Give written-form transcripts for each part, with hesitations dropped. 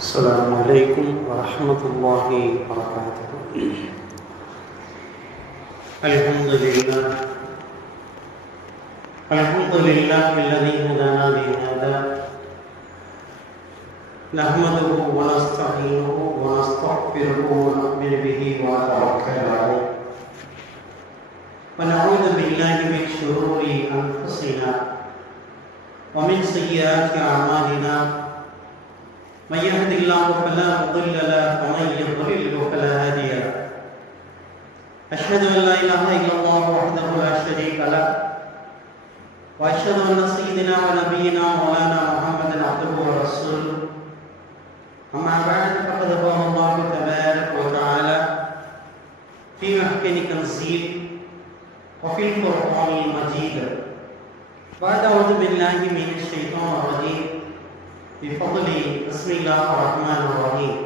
السلام عليكم ورحمة الله وبركاته. الحمد لله الذي هدانا لهذا نحمده ونستعينه ونستغفره ونؤمن به ونتوكل عليه ونعوذ بالله من شرور أنفسنا ومن سيئات أعمالنا. من يهد الله فلا مضل له ومن يضلل فلا هادي له. أشهد أن لا إله إلا الله وحده لا شريك له وأشهد أن سيدنا ونبينا مولانا محمدا عبده ورسوله. أما بعد فقد قال الله تبارك وتعالى في محكم تنزيل وفي القرآن المجيد بعد أعوذ بالله من الشيطان الرجيم بفضل بسم الله الرحمن الرحيم.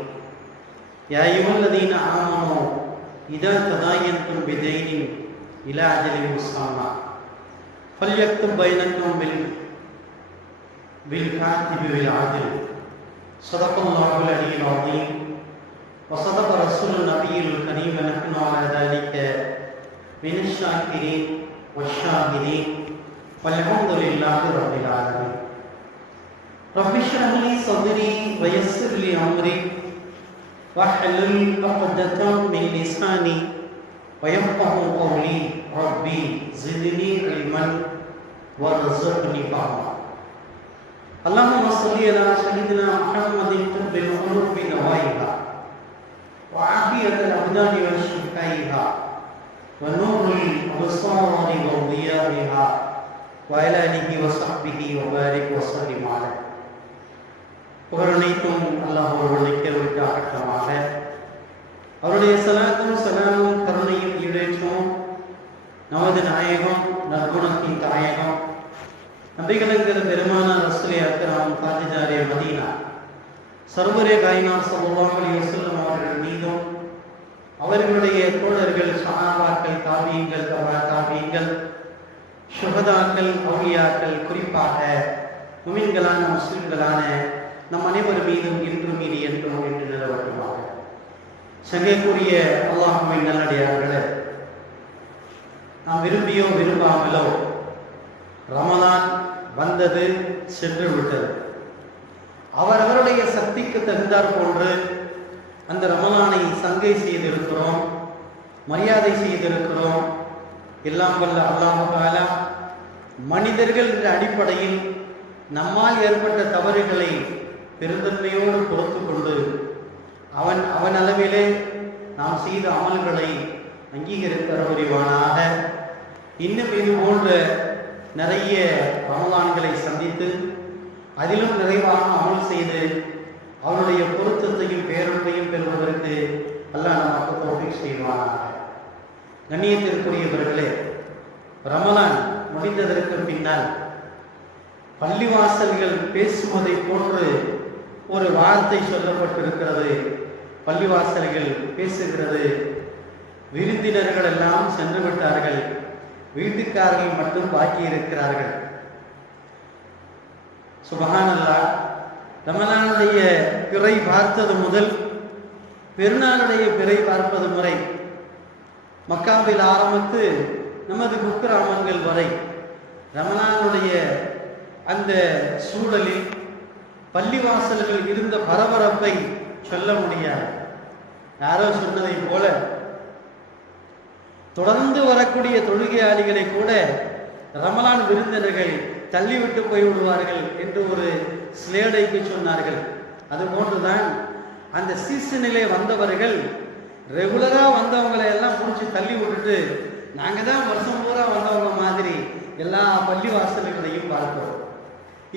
يا أيها الذين آمنوا إذا تداينتم بدين إلى أجل مسمى فليكتب بينكم بالكاتب بالعدل. صدق الله العلي العظيم وصدق رسول النبي الكريم. نحن على ذلك من الشاكرين والشاهدين والحمد لله رب العالمين. رب اشرح لي صدري ويسر لي أمري واحلل عقدة من لساني ويفقهوا قولي. ربي زدني علما وارزقني فهما. اللهم صل على سيدنا محمد طب القلوب دوائها وعافية الأبدان وشفائها ونور الأبصار وضيائها وعلى آله وصحبه وبارك وسلم عليه. புகழனைத்தும் அல்லாஹ் ஒருவனுக்கே உரித்தாகட்டமாக. அவருடைய சலாத்தும் சலாமும் கருணையும் ஈடேற்றமும் நமது நாயகம் நற்குணத்தின் தாயகம் நபிகளங்கிற பெருமானார் ரசூலே அக்ரம் தாஜிதாரே மதீனா சர்வரே காயினார் ஸல்லல்லாஹு அலைஹி வஸல்லம் அவர்கள் மீதும் அவர்களுடைய தோழர்கள் சஹாபாக்கள் தாபீன்கள் தபா தாபீன்கள் ஷுஹதாக்கள் அவுலியாக்கள் குறிப்பாக முஃமின்களான முஸ்லிம்களான நம் அனைவர் மீதும் இன்றும் மீறி என்றும் என்று நிலவட்டுமாக. சங்கைக்குரிய அல்லாஹ்வின் நல்லடியார்களே, நாம் விரும்பியோ விரும்பாமலோ ரமலான் வந்தது சென்று விட்டது. அவரவருடைய சக்திக்கு தகுந்தாற் போன்று அந்த ரமலானை சங்கை செய்திருக்கிறோம், மரியாதை செய்திருக்கிறோம். எல்லாம் வல்ல அல்லாஹ் தஆலா மனிதர்கள் என்ற அடிப்படையில் நம்மால் ஏற்பட்ட தவறுகளை பெருந்தன்மையோடு பொறுத்து கொண்டு அவன் அளவிலே நாம் செய்த அமல்களை அங்கீகரிக்க புரிவானாக. இன்னும் இது போன்ற நிறைய ரமலான்களை சந்தித்து அதிலும் நிறைவாக அமல் செய்து அவனுடைய பொருத்தத்தையும் பேரன்பையும் பெறுவதற்கு அல்லாஹ் நமக்கு தௌஃபீக் செய்வானாக. கண்ணியத்திற்குரியவர்களே, ரமலான் முடிந்ததற்கு பின்னால் பள்ளிவாசல்கள் பேசுவதை போன்று ஒரு வார்த்தை சொல்லப்பட்டிருக்கிறது. பள்ளிவாசல்கள் பேசுகிறது, விருந்தினர்கள் எல்லாம் சென்று விட்டார்கள், வீட்டுக்காரர்கள் மட்டும் பாக்கி இருக்கிறார்கள். சுப்ஹானல்லாஹ். ரமலானுடைய பிறை பார்த்தது முதல் பெருநாளுடைய பிறை பார்ப்பது முறை மக்காவில் ஆரம்பித்து நமது குக்கிராமங்கள் வரை ரமலானுடைய அந்த சூழலில் பள்ளிவாசல்கள் இருந்த பரபரப்பை சொல்ல முடியாது. யாரோ சொன்னதை போல தொடர்ந்து வரக்கூடிய தொழுகையாளிகளை கூட ரமலான் விருந்தினர்கள் தள்ளிவிட்டு போய்விடுவார்கள் என்று ஒரு ஸ்லேடைக்கு சொன்னார்கள். அதுபோன்றுதான் அந்த சீசனிலே வந்தவர்கள் ரெகுலராக வந்தவங்களை எல்லாம் பிடிச்சி தள்ளி விட்டுட்டு நாங்கள் தான் வருஷம் பூரா வந்தவங்க மாதிரி எல்லா பள்ளிவாசல்களையும் பார்க்கிறோம்.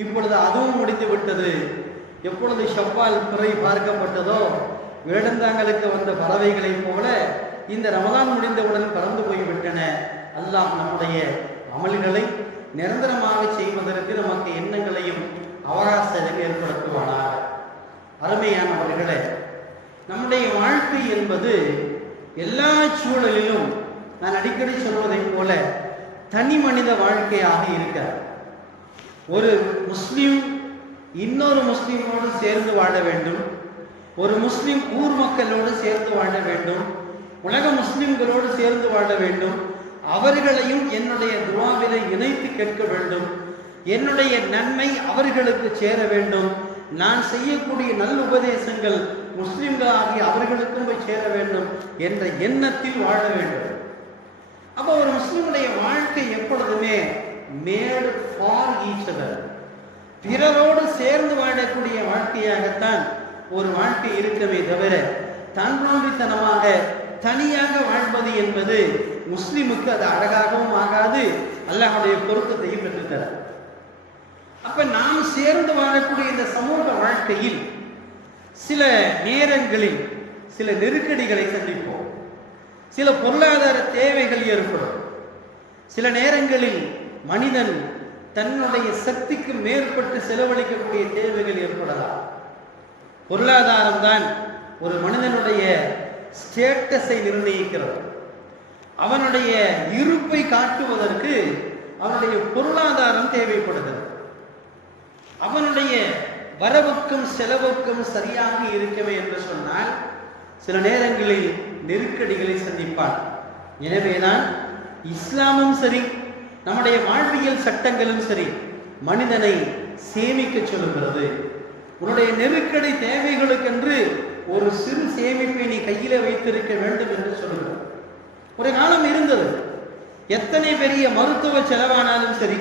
இப்பொழுது அதுவும் முடிந்து விட்டது. எப்பொழுது ஷவ்வால் பிறை பார்க்கப்பட்டதோ வேடந்தாங்களுக்கு வந்த பறவைகளைப் போல இந்த ரமலான் முடிந்தவுடன் பறந்து போய்விட்டன. அல்லாஹ் நம்முடைய அமல்களை நிரந்தரமாக செய்வதற்கு நமக்கு எண்ணங்களையும் அவகாசத்தையும் ஏற்படுத்துவானாக. அருமையானவர்களே, நம்முடைய வாழ்க்கை என்பது எல்லா சூழலிலும் நான் அடிக்கடி சொல்வதைப் போல தனி மனித வாழ்க்கையாக இருக்கிறது. ஒரு முஸ்லீம் இன்னொரு முஸ்லீமோடு சேர்ந்து வாழ வேண்டும். ஒரு முஸ்லிம் ஊர் மக்களோடு சேர்ந்து வாழ வேண்டும், உலக முஸ்லிம்களோடு சேர்ந்து வாழ வேண்டும், அவர்களையும் என்னுடைய துஆவிலே இணைத்து கேட்க வேண்டும், என்னுடைய நன்மை அவர்களுக்கு சேர வேண்டும், நான் செய்யக்கூடிய நல்ல உபதேசங்கள் முஸ்லிம்களாகி அவர்களுக்கும் போய் சேர வேண்டும் என்ற எண்ணத்தில் வாழ வேண்டும். அப்போ ஒரு முஸ்லிமுடைய வாழ்க்கை எப்பொழுதுமே மேட் ஃபார் ஈச் அதர், பிறரோடு சேர்ந்து வாழக்கூடிய வாழ்க்கையாகத்தான் ஒரு வாழ்க்கை இருக்கவே தவிர தன்னோடித்தனமாக தனியாக வாழ்வது என்பது முஸ்லிமுக்கு அது அழகாகவும் ஆகாது, அல்லாஹ்வுடைய பொருத்தத்தையும் பெற்றுத்தர. அப்ப நாம் சேர்ந்து வாழக்கூடிய இந்த சமூக வாழ்க்கையில் சில நேரங்களில் சில நெருக்கடிகளை சந்திப்போம், சில பொருளாதார தேவைகள் ஏற்படும், சில நேரங்களில் மனிதன் தன்னுடைய சக்திக்கு மேற்பட்டு செலவழிக்கக்கூடிய தேவைகள் ஏற்படலாம். பொருளாதாரம் தான் ஒரு மனிதனுடைய ஸ்டேட்டஸை நிர்ணயிக்கிறது. அவனுடைய இருப்பை காட்டுவதற்கு அவனுடைய பொருளாதாரம் தேவைப்படுகிறது. அவனுடைய வரவுக்கும் செலவுக்கும் சரியாக இருக்கவே என்று சொன்னால் சில நேரங்களில் நெருக்கடிகளை சந்திப்பான். எனவேதான் இஸ்லாமும் சரி, நம்முடைய வாழ்வியல் சட்டங்களும் சரி, மனிதனை சேமிக்க சொல்லுகிறது. உன்னுடைய நெருக்கடி தேவைகளுக்கென்று ஒரு சிறு சேமிப்பை நீ கையில வைத்திருக்க வேண்டும் என்று சொல்லுகிறது. ஒரு காலம் இருந்தது, எத்தனை பெரிய மருத்துவ செலவானாலும் சரி,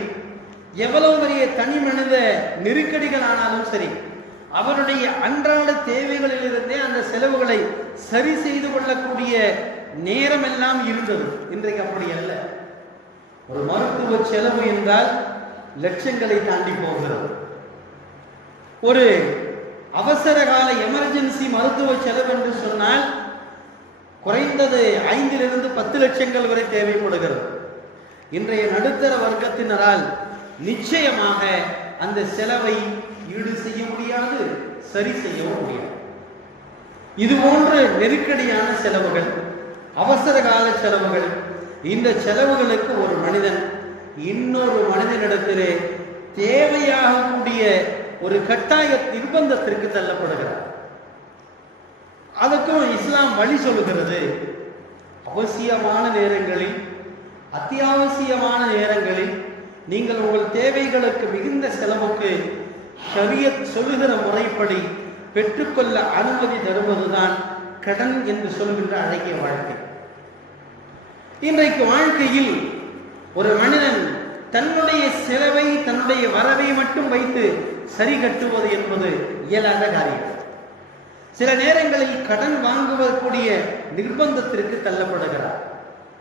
எவ்வளவு பெரிய தனி மனித நெருக்கடிகள் ஆனாலும் சரி, அவருடைய அன்றாட தேவைகளிலிருந்தே அந்த செலவுகளை சரி செய்து கொள்ளக்கூடிய நேரம் எல்லாம் இருந்தது. இன்றைக்கு அப்படி அல்ல. ஒரு மருத்துவ செலவு என்றால் லட்சங்களை தாண்டி போகிறது. ஒரு அவசர கால எமர்ஜென்சி மருத்துவ செலவு என்று சொன்னால் குறைந்தது 5 to 10 லட்சங்கள் வரை தேவைப்படுகிறது. இன்றைய நடுத்தர வர்க்கத்தினரால் நிச்சயமாக அந்த செலவை ஈடு செய்ய முடியாது, சரி செய்யவும் முடியாது. இது போன்ற நெருக்கடியான செலவுகள், அவசர கால செலவுகள், இந்த செலவுகளுக்கு ஒரு மனிதன் இன்னொரு மனிதனிடத்திலே தேவையாகக்கூடிய ஒரு கட்டாய நிர்பந்தத்திற்கு தள்ளப்படுகிறார். அதுக்கும் இஸ்லாம் வழி சொல்லுகிறது. அவசியமான நேரங்களில், அத்தியாவசியமான நேரங்களில் நீங்கள் உங்கள் தேவைகளுக்கு மிகுந்த செலவுக்கு ஷரியத் சொல்லுகிற முறைப்படி பெற்றுக்கொள்ள அனுமதி தருவதுதான் கடன் என்று சொல்கின்ற அழகிய வாழ்க்கை. இன்றைக்கு வாழ்க்கையில் ஒரு மனிதன் தன்னுடைய செலவை, தன்னுடைய வரவை மட்டும் வைத்து சரி கட்டுவது என்பது இயலாத காரியம். சில நேரங்களில் கடன் வாங்குவதற்குரிய நிர்பந்தத்திற்கு தள்ளப்படுகிறார்.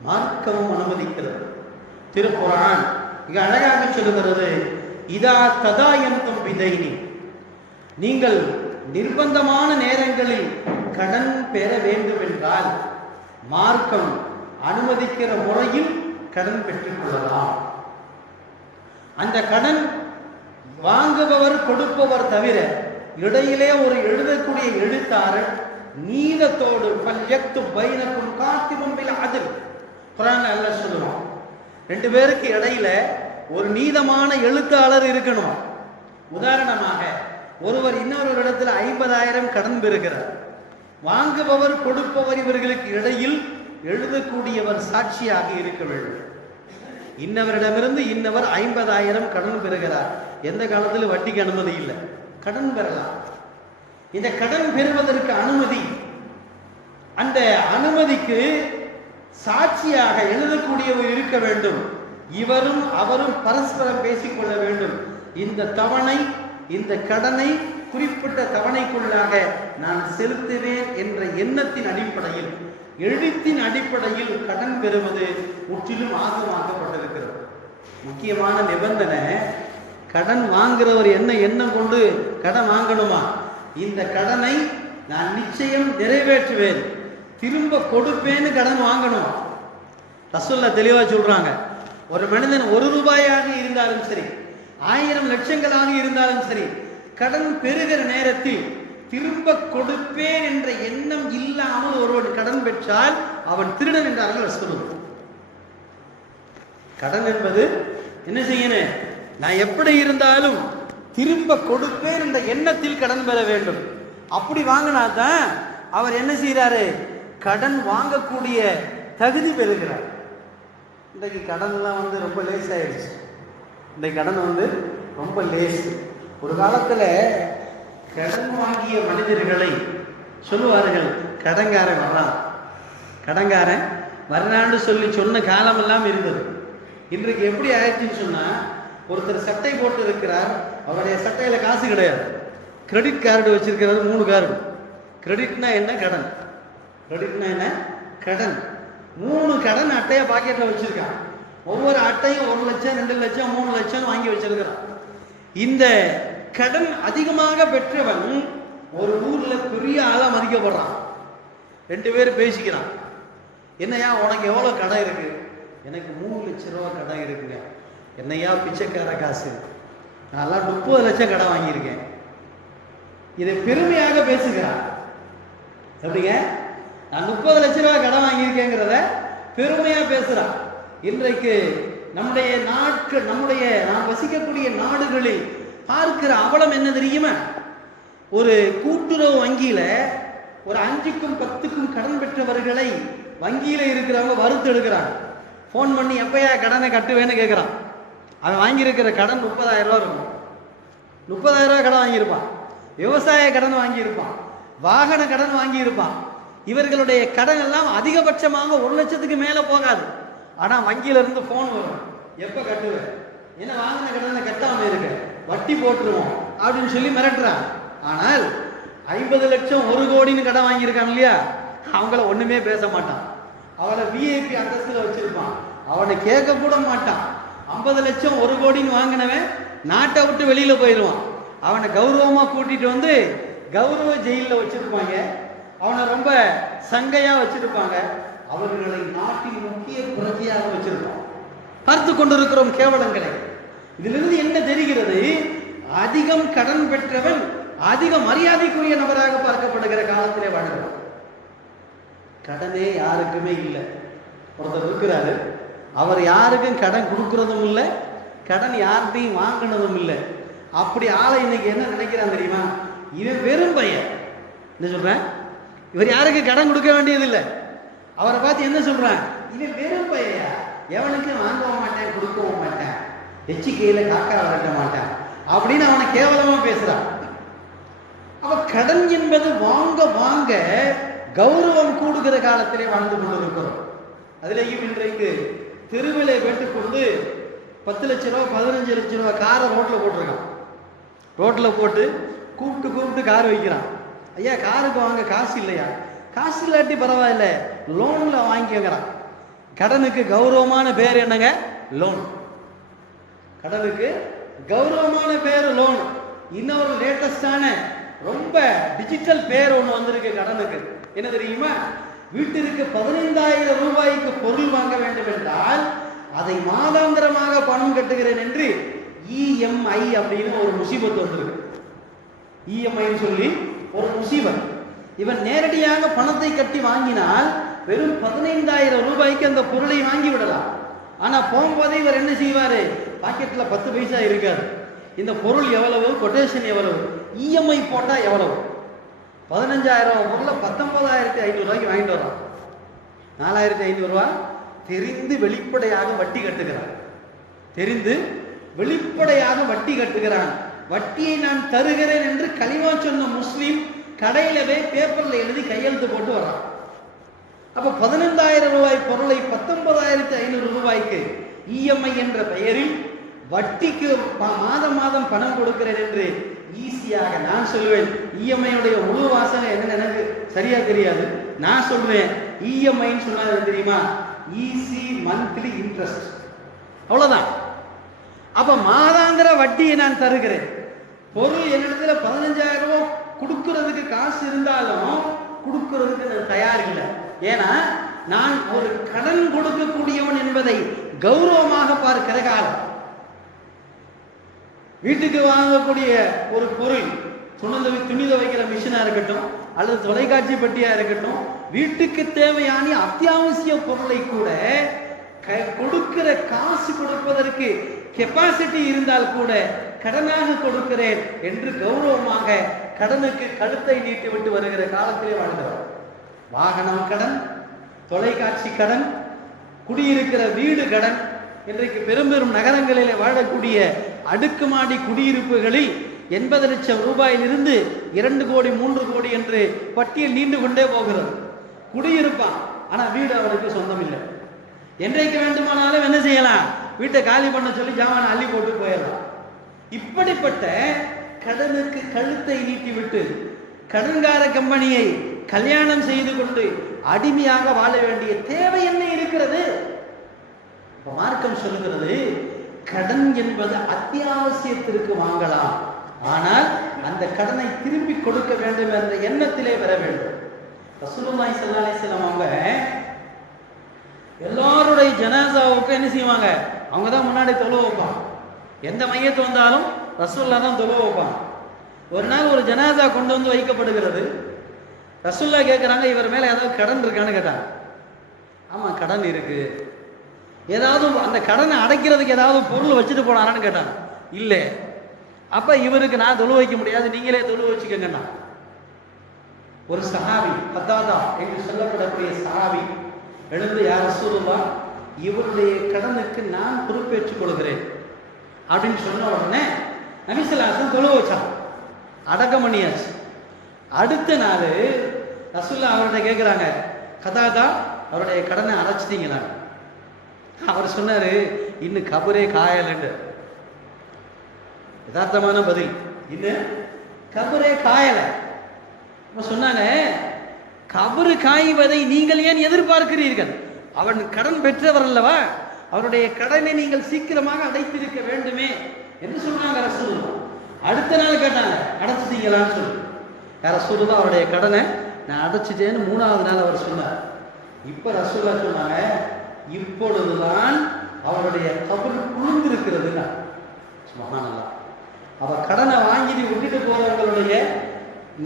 மார்க்கமும் அனுமதிக்கிறது. திருக்குர்ஆன் மிக அழகாக சொல்லுகிறது, இதா ததாயந்தம் பிதைனி, நீங்கள் நிர்பந்தமான நேரங்களில் கடன் பெற வேண்டும் என்றால் மார்க்கம் அனுமதிக்கிற முறையில் கடன் பெற்றுக் கொள்ளலாம். அந்த கடன் வாங்குபவர் கொடுப்பவர் தவிர இடையிலே ஒரு எழுதக்கூடிய எழுத்தாளர் நீதத்தோடு பல்யக்து பைனக்கும் காத்திபும் பில் அத்ல், குர்ஆன்ல அல்லாஹ் சொல்லுவான், 2 பேருக்கு இடையில ஒரு நீதமான எழுத்தாளர் இருக்கணும். உதாரணமாக ஒருவர் இன்னொரு இடத்துல 50,000 கடன் பெறுகிறார். வாங்குபவர் கொடுப்பவர் இவர்களுக்கு இடையில் எழுதக்கூடியவர் சாட்சியாக இருக்க வேண்டும். இன்னவரிடமிருந்து இன்னவர் 50,000 கடன் பெறுகிறார். எந்த காலத்தில் வட்டிக்கு அனுமதி இல்லை, கடன் பெறலாம். இந்த கடன் பெறுவதற்கு அனுமதி, அந்த அனுமதிக்கு சாட்சியாக எழுதக்கூடியவர் இருக்க வேண்டும். இவரும் அவரும் பரஸ்பரம் பேசிக்கொள்ள வேண்டும். இந்த தவணை, இந்த கடனை குறிப்பிட்ட தவணைக்குள்ளாக நான் செலுத்துவேன் என்ற எண்ணத்தின் அடிப்படையில், எழுத்தின் அடிப்படையில் கடன் பெறுவது முற்றிலும் ஆகமாக்கப்பட்டிருக்கிறது. முக்கியமான நிபந்தனை, கடன் வாங்குறவர் என்ன எண்ணம் கொண்டு கடன் வாங்கணுமா, இந்த கடனை நான் நிச்சயம் நிறைவேற்றுவேன், திரும்ப கொடுப்பேன்னு கடன் வாங்கணும். ரசூலுல்லாஹ் தெளிவா சொல்றாங்க, ஒரு மனிதன் 1 ரூபாயாக இருந்தாலும் சரி, 1000 லட்சங்களாக இருந்தாலும் சரி, கடன் பெறுகிற நேரத்தில் திரும்ப கொடுப்பேன் என்ற எண்ணம் இல்லாமல் ஒருவன் கடன் பெற்றால் அவன் திருடன் என்றார்கள் ரசூலுல்லாஹ். கடன் என்பது என்ன செய்யணும், நான் எப்படி இருந்தாலும் திரும்ப கொடுப்பேன் என்ற எண்ணத்தில் கடன் பெற வேண்டும். அப்படி வாங்கினா தான் அவர் என்ன செய்யறாரு, கடன் வாங்கக்கூடிய தகுதி பெறுகிறார். இன்றைக்கு கடன்லாம் ரொம்ப லேஸ் ஆயிடுச்சு. இன்றைக்கு கடன் ரொம்ப லேஸ். ஒரு காலத்தில் கடன் வாங்கிய மனிதர்களை சொல்லுவார்கள், கடன்காரன் வர்றான், கடன்காரன் வர்றான்னு சொல்லி சொன்ன காலம் எல்லாம் இருந்தது. இன்றைக்கு எப்படி ஆயிடுச்சுன்னு சொன்னா, ஒருத்தர் சட்டை போட்டு இருக்கிறார், அவருடைய சட்டையில காசு கிடையாது, கிரெடிட் கார்டு வச்சிருக்கிறது 3 கார்டு. கிரெடிட்னா என்ன, கடன். கிரெடிட்னா என்ன, கடன். 3 கடன் அட்டையை பாக்கெட்ல வச்சிருக்கான். ஒவ்வொரு அட்டையும் 1 லட்சம் 2 லட்சம் 3 லட்சம் வாங்கி வச்சிருக்கிறான். இந்த கடன் அதிகமாக பெற்றவன் ஒரு ஊர்ல பெரிய ஆளா மதிக்கப்படுறான். 2 பேர் பேசிக்கிறான், என்னையா உனக்கு எவ்வளவு கடன் இருக்கு? எனக்கு 3 லட்சம் ரூபாய் கடன் இருக்குங்க. என்னையா பிச்சைக்கார காசு, நான் 30 லட்சம் கடன் வாங்கியிருக்கேன். இதை பெருமையாக பேசுகிறான். எப்படிங்க, நான் 30 லட்சம் ரூபாய் கடன் வாங்கியிருக்கேங்கிறத பெருமையா பேசுறான். இன்றைக்கு நம்முடைய நாட்கள், நாம் வசிக்கக்கூடிய நாடுகளில் பார்க்கிற அவலம் என்ன தெரியுமா? ஒரு கூட்டுறவு வங்கியில ஒரு 5க்கும் 10க்கும் கடன் பெற்றவர்களை வங்கியில இருக்கிறவங்க வறுத்து எடுக்கிறாங்க. போன் பண்ணி எப்பயா கடனை கட்டுவேன்னு கேட்கிறான். அவன் வாங்கியிருக்கிற கடன் 30,000 ரூபா இருக்கும். 30,000 ரூபாய் கடன் வாங்கியிருப்பான், விவசாய கடன் வாங்கியிருப்பான், வாகன கடன் வாங்கியிருப்பான். இவர்களுடைய கடன் எல்லாம் அதிகபட்சமாக 1 லட்சத்துக்கு மேல போகாது. ஆனா வங்கியில இருந்து போன் வரும், எப்ப கட்டுவேன், என்ன வாங்கின கடனை கட்டாம இருக்க, வட்டி போட்டுருவோம் அப்படின்னு சொல்லி மிரட்டுறான். ஆனால் 50 லட்சம் 1 கோடின்னு கடன் வாங்கியிருக்கான் இல்லையா, அவங்கள ஒண்ணுமே பேச மாட்டான். அவனை விஐபி அந்தஸ்துல வச்சிருப்பான், அவனை கேட்க கூட மாட்டான். 50 லட்சம் 1 கோடின்னு வாங்கினவன் நாட்டை விட்டு வெளியில போயிடுவான். அவனை கௌரவமா கூட்டிட்டு கௌரவ ஜெயில வச்சிருப்பாங்க. அவனை ரொம்ப சங்கையா வச்சிருப்பாங்க. அவர்களை நாட்டின் முக்கிய பிரஜையாக வச்சிருப்பான். பார்த்து கொண்டிருக்கிறோம் கேவலங்களை. இதிலிருந்து என்ன தெரிகிறது? அதிகம் கடன் பெற்றவன் அதிக மரியாதைக்குரிய நபராக பார்க்கப்படுகிற காலத்திலே வாழ்கிறான். கடனே யாருக்குமே இல்லை. ஒருத்தர் இருக்கிறாரு, அவர் யாருக்கும் கடன் கொடுக்கறதும் இல்லை, கடன் யார்கிட்டையும் வாங்கினதும் இல்லை. அப்படி ஆளை இன்னைக்கு என்ன நினைக்கிறான் தெரியுமா? இவன் வெறும் பையன். என்ன சொல்றேன்? இவர் யாருக்கு கடன் கொடுக்க வேண்டியது இல்லை. அவரை பார்த்து என்ன சொல்றான்? இவன் வெறும் பையா, எவனுக்கும் வாங்கவும் மாட்டேன் கொடுக்கவும் மாட்டேன், எச்சிக்கையில காக்கா வளர்க்க மாட்டேன் அப்படின்னு அவனை கேவலமா பேசுறான். அவ கடன் என்பது வாங்க வாங்க கௌரவம் கூடுகிற காலத்திலே வாழ்ந்து கொண்டிருக்கிறோம். அதுலேயும் இன்றைக்கு தெருவிலை கேட்டுக்கொண்டு 10 லட்சம் ரூபா 15 லட்சம் ரூபா காரை ரோட்ல போட்டிருக்கான். ரோட்ல போட்டு கூப்பிட்டு கார் வைக்கிறான். ஐயா காருக்கு வாங்க காசு இல்லையா? காசு இல்லாட்டி பரவாயில்ல, லோன்ல வாங்கிக்கிறான். கடனுக்கு கௌரவமான பேர் என்னங்க? லோன். கடனுக்கு கௌரவமான பேர் லோன். இன்னொரு லேட்டஸ்டான ரொம்ப டிஜிட்டல் பேர் ஒன்று வந்திருக்கு கடனுக்கு. என்ன தெரியுமா? வீட்டிற்கு 15,000 ரூபாய்க்கு பொருள் வாங்க வேண்டும் என்றால் அதை மாதாந்திரமாக பணம் கட்டுகிறேன் என்று இஎம்ஐ அப்படின்னு ஒரு முசீபத் வந்திருக்கு. இஎம்ஐ சொல்லி ஒரு முசீபத். இவன் நேரடியாக பணத்தை கட்டி வாங்கினால் வெறும் 15,000 ரூபாய்க்கு அந்த பொருளை வாங்கி விடலாம். ஆனா போகும்போதே இவர் என்ன செய்வாரு? பாக்கெட்ல 10 பைசா இருக்காது. இந்த பொருள் எவ்வளவு, கொட்டேஷன் எவ்வளவு, இஎம்ஐ போட்டா எவ்வளவு, 15,000 பொருளை 19,500 ரூபாய்க்கு வாங்கிட்டு வரான். 4,500 ரூபாய் தெரிந்து வெளிப்படையாக வட்டி கட்டுகிறான். தெரிந்து வெளிப்படையாக வட்டி கட்டுகிறான். வட்டியை நான் தருகிறேன் என்று கலிமா சொன்ன முஸ்லீம் கடையிலவே பேப்பர்ல எழுதி கையெழுத்து போட்டு வரான். அப்ப 15,000 ரூபாய் பொருளை 19,500 ரூபாய்க்கு இஎம்ஐ என்ற பெயரில் வட்டிக்கு மாதம் பணம் கொடுக்கிறேன் என்று ஈஸியாக நான் சொல்லுவேன். இஎம்ஐயுடைய முழு வாசனை என்னன்னு எனக்கு சரியா தெரியாது. நான் சொல்லுவேன், இஎம்ஐன்னு சொன்னா தெரியுமா? ஈஸி மந்த்லி இன்ட்ரெஸ்ட், அவ்வளவுதான். அப்ப மாதாந்திர வட்டியை நான் தருகிறேன். பொருள் என்னிடத்துல 15,000 ரூபாய் கொடுக்கறதுக்கு காசு இருந்தாலும் கொடுக்கறதுக்கு நான் தயார் இல்லை. ஏன்னா நான் ஒரு கடன் கொடுக்கக்கூடியவன் என்பதை கௌரவமாக பார்க்கிற காலம். வீட்டுக்கு வாங்கக்கூடிய ஒரு பொருள், துணி துவைக்கிற மிஷினா இருக்கட்டும் அல்லது தொலைக்காட்சி பெட்டியா இருக்கட்டும், வீட்டுக்கு தேவையான அத்தியாவசிய பொருளை கூட கொடுக்கிற காசு கொடுப்பதற்கு கெப்பாசிட்டி இருந்தால் கூட கடனாக கொடுக்கிறேன் என்று கௌரவமாக கடனுக்கு கழுத்தை நீட்டி விட்டு வருகிற காலத்திலே வாழ்கிறோம். வாகனம் கடன், தொலைக்காட்சி கடன், குடியிருக்கிற வீடு கடன். இன்றைக்கு பெரும் பெரும் நகரங்களிலே வாழக்கூடிய அடுக்குமாடி குடியிருப்புகளில் 80 லட்சம் ரூபாயிலிருந்து 2 கோடி 3 கோடி என்று பட்டியல் நீண்டு கொண்டே போகிறது. குடியிருப்பான், ஆனா வீடு அவனுக்கு சொந்தம் இல்லை. என்றைக்கு வேண்டுமானாலும் என்ன செய்யலாம், வீட்டை காலி பண்ண சொல்லி ஜாமான் அள்ளி போட்டு போயிடலாம். இப்படிப்பட்ட கடனுக்கு கழுத்தை நீட்டிவிட்டு கடன்கார கம்பெனியை கல்யாணம் செய்து கொண்டு அடிமையாக வாழ வேண்டிய தேவை என்ன இருக்கிறது? மார்க்கம் சொல்லுகிறது, கடன் என்பது அத்தியாவசியத்திற்கு வாங்கலாம், ஆனால் அந்த கடனை திருப்பி கொடுக்க வேண்டும் என்ற எண்ணத்திலே வர வேண்டும். ரசூலுல்லாஹி ஸல்லல்லாஹு அலைஹி வஸல்லம் அவங்க எல்லாருடைய ஜனாசாவுக்கு என்ன செய்வாங்க, அவங்க தான் முன்னாடி தொழு வைப்பாங்க. எந்த மையத்து வந்தாலும் ரசூலுல்லாஹ் தான் தொழு வைப்பாங்க. ஒரு நாள் ஒரு ஜனாசா கொண்டு வந்து வைக்கப்படுகிறது. ரசூலுல்லாஹ் கேட்குறாங்க, இவர் மேலே ஏதாவது கடன் இருக்கான்னு கேட்டாங்க. ஆமாம், கடன் இருக்கு. ஏதாவது அந்த கடனை அடைக்கிறதுக்கு ஏதாவது பொருள் வச்சுட்டு போனாரான்னு கேட்டாங்க. இல்லை. அப்போ இவருக்கு நான் தொழு வைக்க முடியாது, நீங்களே தொழு வச்சுக்கங்கண்ணா. ஒரு சஹாபி, கத்தாதா என்று சொல்லப்படக்கூடிய சஹாபி எழுந்து, யார் ரசூலுல்லாஹ், இவருடைய கடனுக்கு நான் பொறுப்பேற்றுக் கொள்கிறேன் அப்படின்னு சொன்ன உடனே நபி ஸல்லல்லாஹு அலைஹி வஸல்லம் தொழு வச்சான், அடக்கம் பண்ணியாச்சு. அடுத்த நாள் ரசூலுல்லாஹ் அவர்கிட்ட கேட்குறாங்க, கத்தாதா அவருடைய கடனை அடைச்சிட்டீங்களா? அவர் சொன்னாரு, இன்னும் கபரே காயலண்டு. யதார்த்தமான பதில், இன்னும் கபரே காயல. சொன்னாங்க, கபரு காய்வதை நீங்கள் ஏன் எதிர்பார்க்கிறீர்கள்? அவன் கடன் பெற்றவர் அல்லவா, அவருடைய கடனை நீங்கள் சீக்கிரமாக அடைத்திருக்க வேண்டுமே என்று சொன்னாங்க ரசூலுல்லாஹ். அடுத்த நாள் கேட்டாங்க, அடைச்சிட்டீங்களான்னு சொல்லி. ரசூலுல்லாஹ் அவருடைய கடனை நான் அடைச்சிட்டேன்னு 3வது நாள் அவர் சொன்னார். இப்ப ரசூலுல்லாஹ் சொன்னாங்க, இப்பொழுதுதான் அவருடைய கபர் குளிர்ந்திருக்கிறதுன்னா. சுப்ஹானல்லாஹ். அவ கடனை வாங்கிட்டு விட்டுட்டு போறவங்களுடைய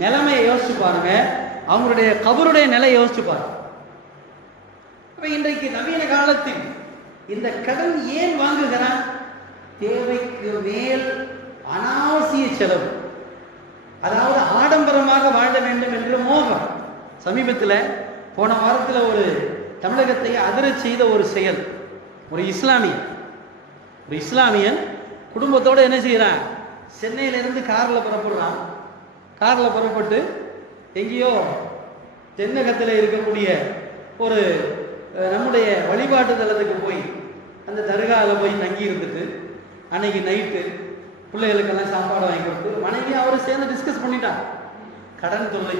நிலைமையை யோசிச்சு பாருங்க, அவங்களுடைய கபருடைய நிலையை யோசிச்சு பாருங்க. அப்ப இன்றைக்கு நவீன காலத்தில் இந்த கடன் ஏன் வாங்குகிறான்? தேவைக்கு மேல் அனாவசிய செலவு, அதாவது ஆடம்பரமாக வாழ வேண்டும் என்று மோகம். சமீபத்தில் போன வாரத்தில் ஒரு தமிழகத்தை அதிரச் செய்த ஒரு செயல். ஒரு இஸ்லாமியன் குடும்பத்தோடு என்ன செய்கிறான், சென்னையிலிருந்து காரில் புறப்படுறான். காரில் புறப்பட்டு எங்கேயோ தென்னகத்தில் இருக்கக்கூடிய ஒரு நம்முடைய வழிபாட்டு தலத்துக்கு போய் அந்த தர்காவில் போய் தங்கி இருந்துட்டு அன்னைக்கு நைட்டு பிள்ளைகளுக்கெல்லாம் சாப்பாடு வாங்கி கொடுத்து மனைவி அவரை சேர்ந்து டிஸ்கஸ் பண்ணிட்டான். கடன் தொல்லை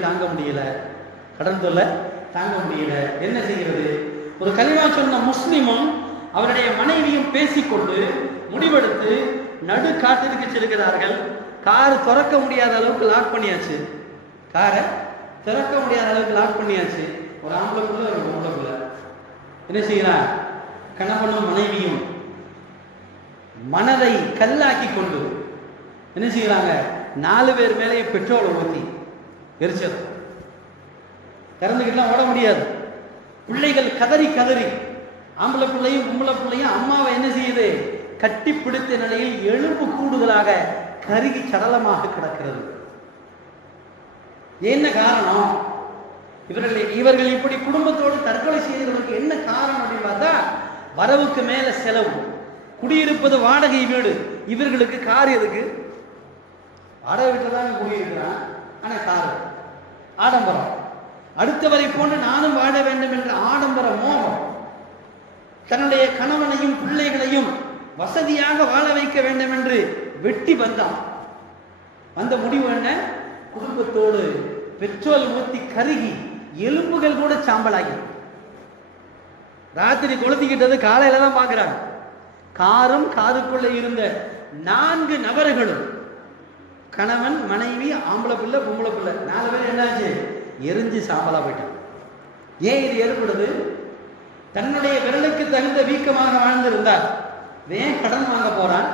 தாங்க முடியல, என்ன செய்கிறது? ஒரு கலிமா சொன்ன முஸ்லிமும் அவருடைய மனைவியும் பேசிக்கொண்டு முடிவெடுத்து நடு காட்டிற்கு செல்கிறார்கள். கார் திறக்க முடியாத அளவுக்கு லாக் பண்ணியாச்சு. ஒரு ஆம்பளை புள்ள, ஒரு பொம்பளை புள்ள. என்ன செய்யறான்? கணவனும் மனைவியும் மனதை கல்லாக்கி கொண்டு என்ன செய்யறாங்க? 4 பேர் மேலேயே பெட்ரோலை ஊற்றி எரிச்சல். கறந்துக்கிட்டுலாம் ஓட முடியாது. பிள்ளைகள் கதறி ஆம்பளை பிள்ளையும் பொம்பளை பிள்ளையும் அம்மாவை என்ன செய்யுது? கட்டி பிடித்த நிலையில் எலும்பு கூடுதலாக கருகி சடலமாக கிடக்கிறது. என்ன காரணம்? இவர்கள் இப்படி குடும்பத்தோடு தற்கொலை செய்தவர்களுக்கு என்ன காரணம் அப்படின்னு பார்த்தா, வரவுக்கு மேல செலவு, குடியிருப்பது வாடகை வீடு. இவர்களுக்கு கார் எதுக்கு? வாடகை வீட்டில் தான் குடியிருக்கிறான், ஆனா கார் ஆடம்பரம். அடுத்தவரை போன்று நானும் வாழ வேண்டும் என்ற ஆடம்பர மோகம். தன்னுடைய கணவனையும் பிள்ளைகளையும் வசதியாக வாழ வைக்க வேண்டும் என்று வெட்டி வந்தான். அந்த முடிவு என்ன? குடும்பத்தோடு பெட்ரோல் ஊற்றி கருகி எலும்புகள் கூட சாம்பலாகி ராத்திரி கொளுத்திக்கிட்டது காலையில தான் பார்க்கிறாங்க. காரும் காருக்குள்ள இருந்த 4 நபர்களும், கணவன் மனைவி ஆம்பளை பிள்ளை பொம்பளை பிள்ளை, 4 பேர் என்னாச்சு? எரிஞ்சு சாம்பலா போயிட்டான். ஏன் இது ஏற்படுது? தன்னுடைய விரலுக்கு தகுந்த வீக்கமாக வாழ்ந்திருந்தார். ஏன் கடன் வாங்க போறான்?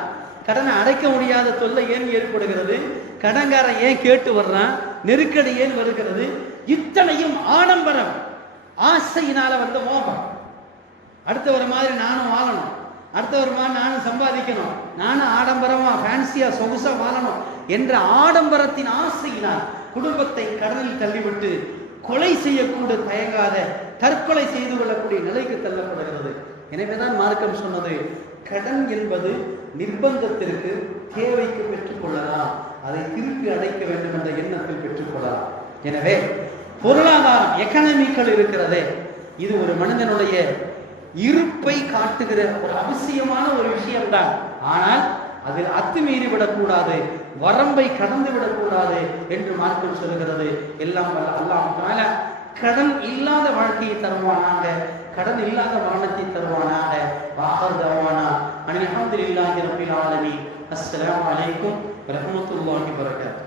கடனை அடைக்க முடியாத தொல்லை ஏன் ஏற்படுகிறது? கடன்காரன் ஏன் கேட்டு வர்றான்? நெருக்கடி ஏன் வருகிறது? இத்தனையும் ஆடம்பரம், ஆசையினால வந்த மோகம். அடுத்தவரை மாதிரி நானும் வாழணும், அடுத்தவர் மாதிரி நானும் சம்பாதிக்கணும், நானும் ஆடம்பரமா ஃபேன்சியா சொகுசா வாழணும் என்ற ஆடம்பரத்தின் ஆசையினால் குடும்பத்தை கடலில் தள்ளிவிட்டு கொலை செய்யக்கூட தயங்காத தற்கொலை செய்து கொள்ளக்கூடிய நிலைக்கு தள்ளப்படுகிறது. எனவேதான் மார்க்கம் சொன்னது, கடன் என்பது நிர்பந்தத்திற்கு தேவைக்கு பெற்றுக்கொள்ளலாம், அதை திருப்பி அடைக்க வேண்டும் என்ற எண்ணத்தில் பெற்றுக்கொள்ளலாம். எனவே பொருளாதாரம் எக்கனாமிக்கல் இருக்கிறதே, இது ஒரு மனிதனுடைய இருப்பை காட்டுகிற ஒரு அவசியமான ஒரு விஷயம்தான். ஆனால் அதில் அத்துமீறி விடக்கூடாது, வரம்பை கடந்து விடக்கூடாது என்று மார்க்கம் சொல்கிறது. எல்லாம் அல்லாஹ் தஆலா கடன் இல்லாத வாழ்க்கையை தருவானாக, கடன் இல்லாத மரணத்தை தருவானாக. வாஹர் தவானா அல்ஹம்துலில்லாஹி ரப்பில் ஆலமீன். அஸ்ஸலாமு அலைக்கும் வரஹ்மத்துல்லாஹி வபரகாத்துஹு.